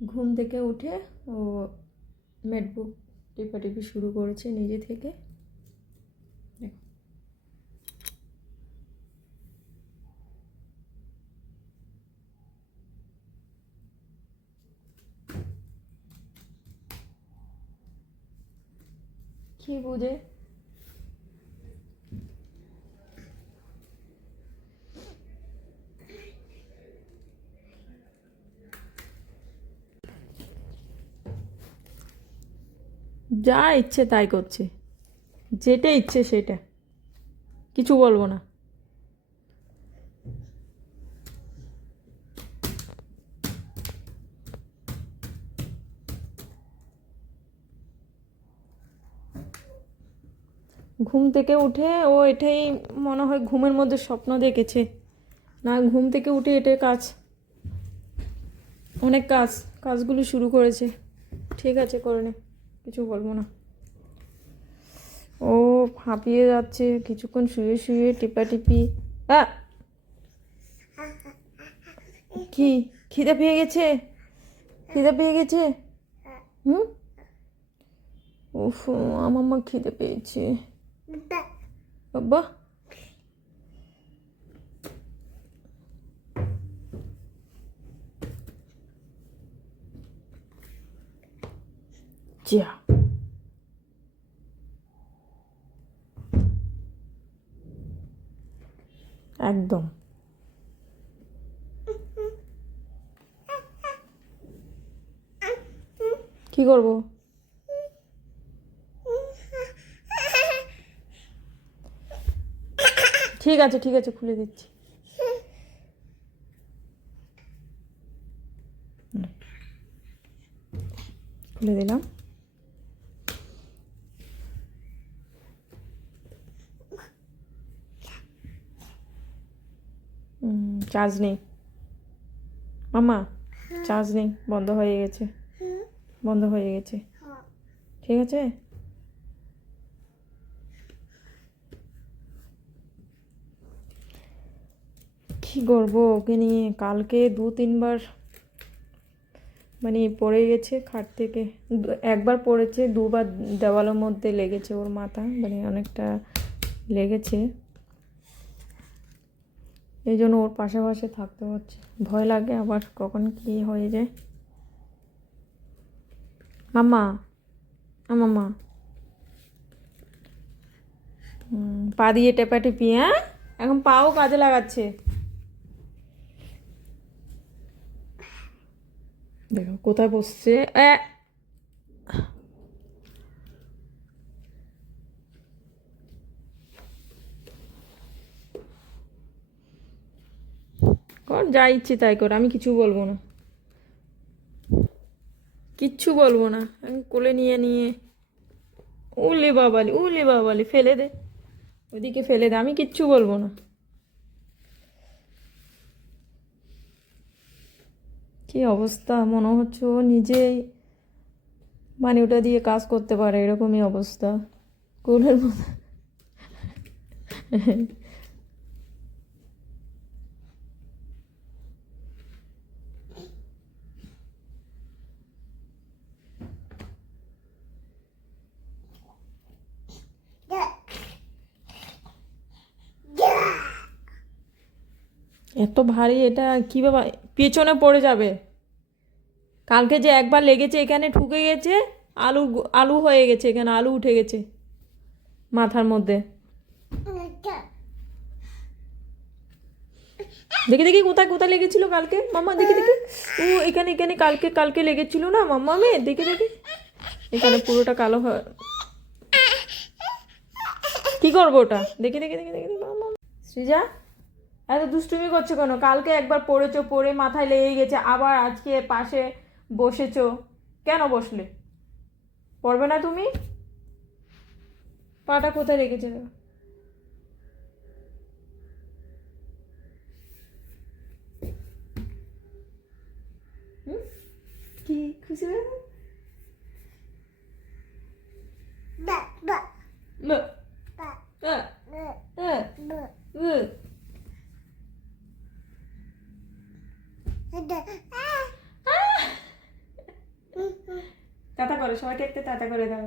ঘুম থেকে উঠে ও ম্যাকবুক টিপাটিপি শুরু করেছে নিজে থেকে। দেখো কি বুঝে যা ইচ্ছে তাই করছে, যেটা ইচ্ছে সেটা, কিছু বলবো না। ঘুম থেকে উঠে ও এটাই মনে হয় ঘুমের মধ্যে স্বপ্ন দেখেছে, না ঘুম থেকে উঠে এটাই কাজ, অনেক কাজগুলো শুরু করেছে। ঠিক আছে করে নে, কিছু বলবো না। ও হাঁপিয়ে যাচ্ছে কিছুক্ষণ শুয়ে শুয়ে টিপাটিপি। কি খিদে পেয়ে গেছে? খিদে পেয়ে গেছে? হুম, উফ আমার মা খিদে পেয়েছে বাবা। যা একদম কি করবো? ঠিক আছে ঠিক আছে খুলে দিচ্ছি। খুলে দিলাম। চার্জ নেই মামা, চার্জ নেই, বন্ধ হয়ে গেছে, বন্ধ হয়ে গেছে। ঠিক আছে কি করবো ওকে নিয়ে? কালকে 2-3 বার মানে পড়ে গেছে খাট থেকে, একবার পড়েছে, 2বার দেওয়ালের মধ্যে লেগেছে ওর মাথা, মানে অনেকটা লেগেছে, এই জন্য ওর পাশে থাকতে হচ্ছে। ভয় লাগে আবার কখন কি হয়ে যায়। মাম্মা মাম্মা পা দিয়ে টেপাটেপি, হ্যাঁ এখন পাও কাজে লাগাচ্ছে। দেখো কোথায় বসছে। কর যা ইচ্ছে তাই কর, আমি কিছু বলবো না, কিচ্ছু বলবো না। আমি কোলে নিয়ে নিয়ে উলে বাবালি ফেলে দে, ওদিকে ফেলে দে, আমি কিচ্ছু বলবো না। কি অবস্থা, মনে হচ্ছে ও নিজেই মানে ওটা দিয়ে কাজ করতে পারে, এরকমই অবস্থা কোলের মধ্যে। এত ভারী এটা কীভাবে পেছনে পড়ে যাবে? কালকে যে একবার লেগেছে এখানে ঠুকে গেছে, আলু আলু হয়ে গেছে, এখানে আলু উঠে গেছে মাথার মধ্যে। দেখি দেখি কোথায় কোথায় লেগেছিল কালকে মাম্মা, দেখি দেখি। ও এখানে এখানে কালকে কালকে লেগেছিল না মাম্মা, মেয়ে দেখি দেখি, এখানে পুরোটা কালো হয়। কি করবো ওটা? দেখি দেখি দেখি দেখি মাম্মা। সৃজা এত দুষ্টুমি করছো কেন? কালকে একবার পড়েছো, পড়ে মাথায় লেগে গেছে, আবার আজকে পাশে বসেছো, কেন বসলে? পড়বে না তুমি? পাটা কোথায় রেখেছে? হুম, কি খুশি হয়ে টাটা করো, সবাইকে একটা টাটা করে দাও।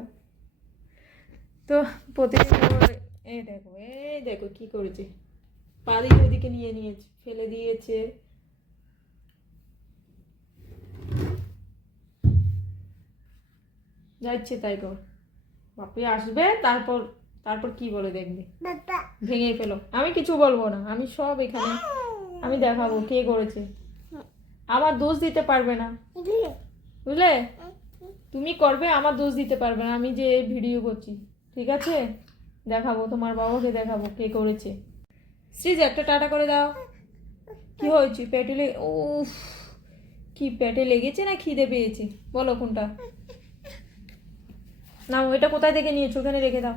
তো প্রতিদিন এই দেখো কি করেছে, পা দিয়ে ওদিকে নিয়ে নিয়েছে, ফেলে দিয়েছে। যাচ্ছে তাই কর, বাপরে আসবে তারপর তারপর কি বলে দেখবে, ভেঙে ফেলো। আমি কিছু বলবো না, আমি সব এখানে আমি দেখাবো কে করেছে। আমার দোষ দিতে পারবে না, বুঝলে? তুমি করবে, আমার দোষ দিতে পারবে না। আমি যে ভিডিও করছি, ঠিক আছে? দেখাবো, তোমার বাবাকে দেখাবো কে করেছে। শ্রীজ একটা টাটা করে দাও। কি হয়েছে পেটে ও কি পেটে লেগেছে না খিদে পেয়েছে? বলো কোনটা। না ওইটা কোথায় থেকে নিয়েছো? ওখানে রেখে দাও,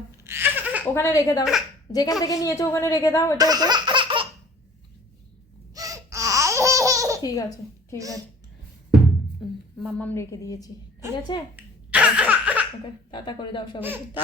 ওখানে রেখে দাও, যেখান থেকে নিয়েছো ওখানে রেখে দাও। এটা এটা ঠিক আছে, ঠিক আছে। মাম্মাম রেখে দিয়েছি, ঠিক আছে। ওকে টাটা করে দাও সবাইকে, টাটা।